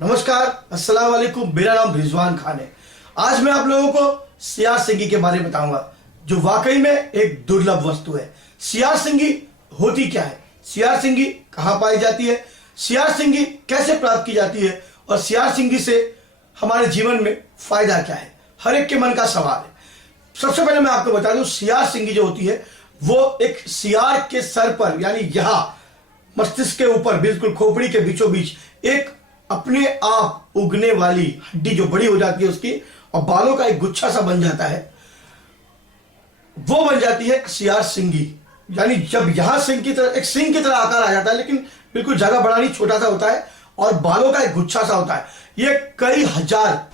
नमस्कार, अस्सलाम वालेकुम। मेरा नाम रिजवान खान है। आज मैं आप लोगों को सियार सिंगी के बारे में बताऊंगा, जो वाकई में एक दुर्लभ वस्तु है। सियार सिंगी होती क्या है, सियार सिंगी कहाँ पाई जाती है, सियार सिंगी कैसे प्राप्त की जाती है और सियार सिंगी से हमारे जीवन में फायदा क्या है, हर एक के मन का सवाल है। सबसे पहले मैं आपको बता दूं, सियार सिंगी जो होती है वो एक सियार के सर पर, यानी यहां मस्तिष्क के ऊपर, बिल्कुल खोपड़ी के बीचों बीच एक अपने आप उगने वाली हड्डी जो बड़ी हो जाती है उसकी, और बालों का एक गुच्छा सा बन जाता है, वो बन जाती है सियार सिंगी। यानी जब यहां सिंह की तरह, एक सिंह की तरह आकार आ जाता है, लेकिन बिल्कुल ज्यादा बड़ा नहीं, छोटा सा होता है और बालों का एक गुच्छा सा होता है। ये कई हजार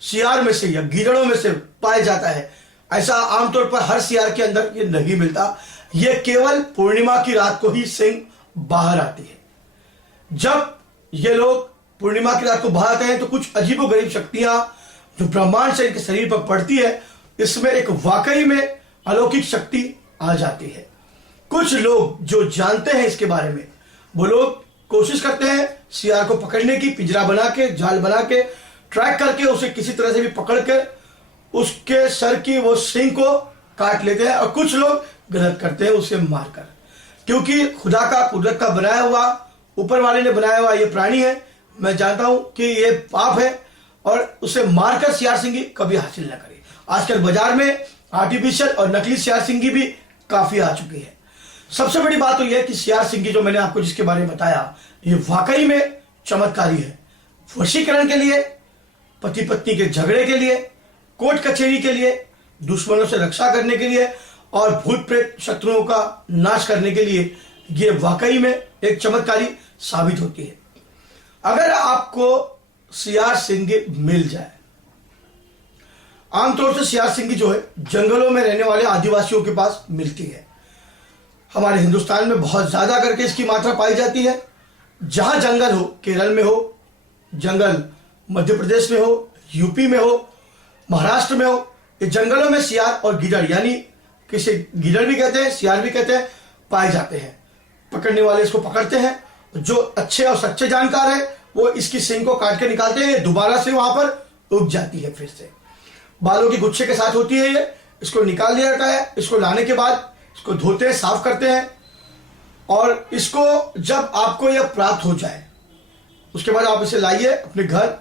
सियार में से या गीदड़ों में से पाया जाता है। ऐसा आमतौर पर हर सियार के अंदर ये नहीं मिलता। ये केवल पूर्णिमा की रात को ही सिंह बाहर आती है। जब ये लोग पूर्णिमा की रात को बाहर आते हैं तो कुछ अजीबोगरीब शक्तियां जो ब्रह्मांड से इनके शरीर पर पड़ती है, इसमें एक वाकई में अलौकिक शक्ति आ जाती है। कुछ लोग जो जानते हैं इसके बारे में, वो लोग कोशिश करते हैं सियार को पकड़ने की, पिंजरा बना के, जाल बना के, ट्रैक करके उसे किसी तरह से भी पकड़ के उसके सर की वो सिंग को काट लेते हैं। और कुछ लोग गलत करते हैं उसे मारकर, क्योंकि खुदा का, कुदरत का बनाया हुआ, ऊपर वाले ने बनाया हुआ ये प्राणी है। मैं जानता हूं कि ये पाप है और उसे मारकर सियार सिंगी कभी हासिल न करें। आजकल बाजार में आर्टिफिशियल और नकली सियार सिंगी भी काफी आ चुकी है। सबसे बड़ी बात तो यह है कि सियार सिंगी जो मैंने आपको जिसके बारे में बताया, ये वाकई में चमत्कारी है। वशीकरण के लिए, पति पत्नी के झगड़े के लिए, कोर्ट कचहरी के लिए, दुश्मनों से रक्षा करने के लिए और भूत प्रेत शत्रुओं का नाश करने के लिए ये वाकई में एक चमत्कारी साबित होती है। अगर आपको सियार सिंगी मिल जाए, आमतौर से सियार सिंगी जो है जंगलों में रहने वाले आदिवासियों के पास मिलती है। हमारे हिंदुस्तान में बहुत ज्यादा करके इसकी मात्रा पाई जाती है। जहां जंगल हो, केरल में हो जंगल, मध्य प्रदेश में हो, यूपी में हो, महाराष्ट्र में हो, ये जंगलों में सियार और गिदड़, यानी किसे गिदड़ भी कहते हैं, सियार भी कहते हैं, पाए जाते हैं। पकड़ने वाले इसको पकड़ते हैं, जो अच्छे और सच्चे जानकार है वो इसकी सिंग को काट के निकालते हैं, दोबारा से वहां पर उग जाती है फिर से। बालों की गुच्छे के साथ होती है ये, इसको निकाल दिया जाता है। इसको लाने के बाद इसको धोते हैं, साफ करते हैं, और इसको जब आपको यह प्राप्त हो जाए उसके बाद आप इसे लाइए अपने घर,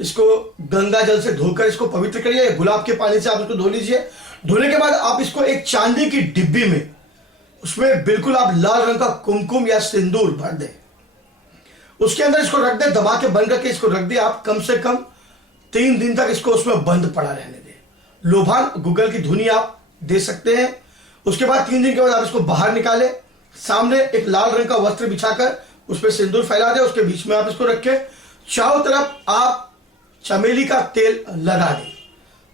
इसको गंगा जल से धोकर इसको पवित्र करिए, गुलाब के पानी से आप इसको धो लीजिए। धोने के बाद आप इसको एक चांदी की डिब्बी में, उसमें बिल्कुल आप लाल रंग का कुमकुम या सिंदूर भर दें, उसके अंदर इसको रख दें, दबा के बंद करके इसको रख दें। आप कम से कम 3 दिन तक इसको उसमें बंद पड़ा रहने दें। लोभान गुगल की धुनी आप दे सकते हैं। उसके बाद 3 दिन के बाद आप इसको बाहर निकालें, सामने एक लाल रंग का वस्त्र बिछाकर उस पर सिंदूर फैला दें, उसके बीच में आप इसको रखें, चारों तरफ आप चमेली का तेल लगा दें।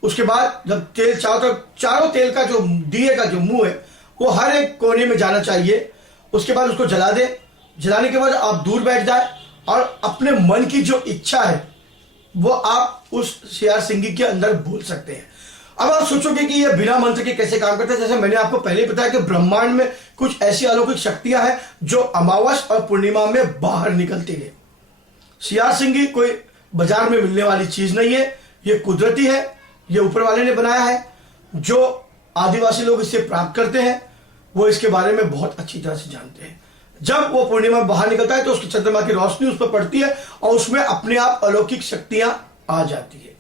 उसके बाद जब तेल चारों तेल का जो दिए का जो मुंह है वो हर एक कोने में जाना चाहिए। उसके बाद उसको जला दें। जलाने के बाद आप दूर बैठ जाए और अपने मन की जो इच्छा है वो आप उस सियार सिंगी के अंदर बोल सकते हैं। अब आप सोचोगे कि ये बिना मंत्र के कैसे काम करते हैं। जैसे मैंने आपको पहले बताया कि ब्रह्मांड में कुछ ऐसी अलौकिक शक्तियां हैं जो अमावस और पूर्णिमा में बाहर निकलती है। सियार सिंगी कोई बाजार में मिलने वाली चीज नहीं है, ये कुदरती है, ये ऊपर वाले ने बनाया है। जो आदिवासी लोग इसे प्राप्त करते हैं वो इसके बारे में बहुत अच्छी तरह से जानते हैं। जब वो पूर्णिमा बाहर निकलता है तो उसकी चंद्रमा की रोशनी उस पर पड़ती है और उसमें अपने आप अलौकिक शक्तियां आ जाती है।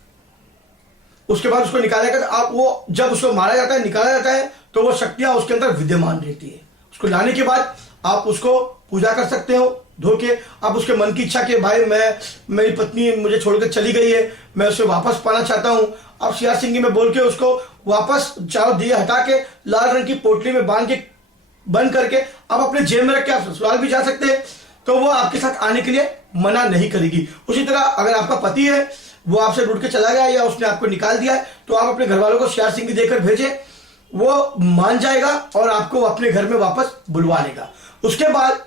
उसके बाद उसको निकाला जाता है। आप वो जब उसको मारा जाता है, निकाला जाता है, तो वो शक्तियां उसके अंदर विद्यमान रहती है। उसको लाने के बाद आप उसको पूजा कर सकते हो धो के। आप उसके मन की इच्छा के, भाई मेरी पत्नी मुझे छोड़कर चली गई है, मैं उसे वापस पाना चाहता हूं, आप सियार सिंगी में बोल के उसको वापस चारों दिए हटा के लाल रंग की पोटली में बांध के बंद करके आप अपने जेब में रख के आप ससुराल भी जा सकते हैं, तो वो आपके साथ आने के लिए मना नहीं करेगी। उसी तरह अगर आपका पति है वो आपसे रुठ के चला गया या उसने आपको निकाल दिया है, तो आप अपने घर वालों को सियार सिंगी देकर भेजें, वो मान जाएगा और आपको अपने घर में वापस बुलवा लेगा। उसके बाद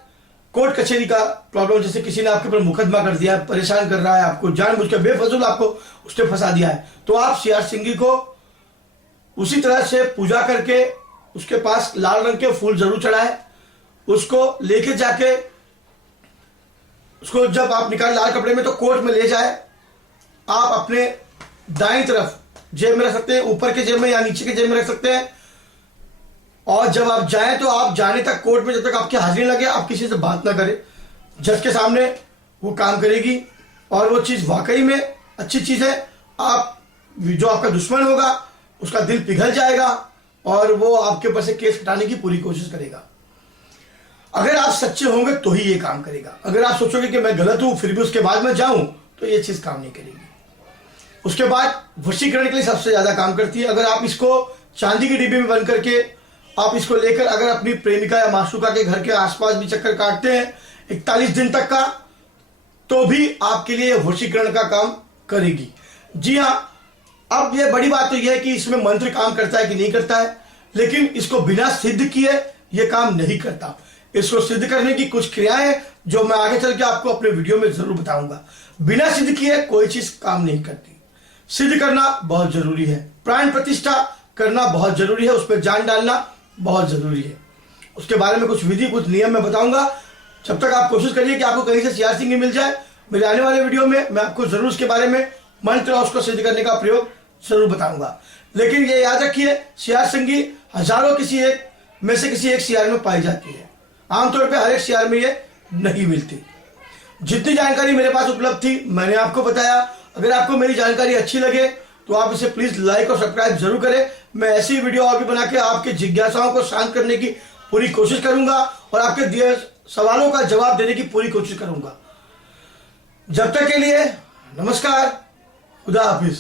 कोर्ट कचहरी का प्रॉब्लम, जैसे किसी ने आपके ऊपर मुकदमा कर दिया, परेशान कर रहा है आपको, जानबूझकर बेफजूल आपको उसने फंसा दिया है, तो आप सियार सिंगी को उसी तरह से पूजा करके उसके पास लाल रंग के फूल जरूर चढ़ाए, उसको लेके जाके उसको जब आप निकाल लाल कपड़े में तो कोट में ले जाए, आप अपने दाईं तरफ जेब में रख सकते हैं, ऊपर के जेब में या नीचे के जेब में रख सकते हैं। और जब आप जाएं तो आप जाने तक कोर्ट में जब तक आपकी हाजिरी लगे आप किसी से बात ना करें। जज के सामने वो काम करेगी और वो चीज़ वाकई में अच्छी चीज़ है। आप जो आपका दुश्मन होगा उसका दिल पिघल जाएगा और वो आपके ऊपर से केस हटाने की पूरी कोशिश करेगा। अगर आप सच्चे होंगे तो ही ये काम करेगा। अगर आप सोचोगे कि मैं गलत हूं फिर भी उसके बाद मैं जाऊं तो ये चीज़ काम नहीं करेगी। उसके बाद वशीकरण के लिए सबसे ज़्यादा काम करती है। अगर आप इसको चांदी की डिब्बी में बंद करके आप इसको लेकर अगर अपनी प्रेमिका या माशूका के घर के आसपास भी चक्कर काटते हैं 41 दिन तक का, तो भी आपके लिए वशीकरण का काम करेगी। जी हाँ, अब ये बड़ी बात तो यह है कि इसमें मंत्र काम करता है कि नहीं करता है, लेकिन इसको बिना सिद्ध किए ये काम नहीं करता। इसको सिद्ध करने की कुछ क्रियाएं जो मैं आगे चल के आपको अपने वीडियो में जरूर बताऊंगा। बिना सिद्ध किए कोई चीज काम नहीं करती। सिद्ध करना बहुत जरूरी है, प्राण प्रतिष्ठा करना बहुत जरूरी है, उस पर जान डालना बहुत जरूरी है। उसके बारे में कुछ विधि कुछ नियम मैं बताऊंगा। जब तक आप कोशिश करिए कि आपको कहीं से सियार सिंगी मिल जाए। मेरे आने वाले वीडियो में मैं आपको जरूर उसके बारे में मंत्र और उसको सिद्ध करने का प्रयोग जरूर बताऊंगा। लेकिन ये याद रखिए, सियार सिंगी हजारों किसी एक में से किसी एक सियार में पाई जाती है। आमतौर पर हर एक सियार में ये नहीं मिलती। जितनी जानकारी मेरे पास उपलब्ध थी मैंने आपको बताया। अगर आपको मेरी जानकारी अच्छी लगे तो आप इसे प्लीज लाइक और सब्सक्राइब जरूर करें। मैं ऐसी वीडियो और भी बना के आपके जिज्ञासाओं को शांत करने की पूरी कोशिश करूंगा और आपके दिए सवालों का जवाब देने की पूरी कोशिश करूंगा। जब तक के लिए नमस्कार, खुदा हाफिज।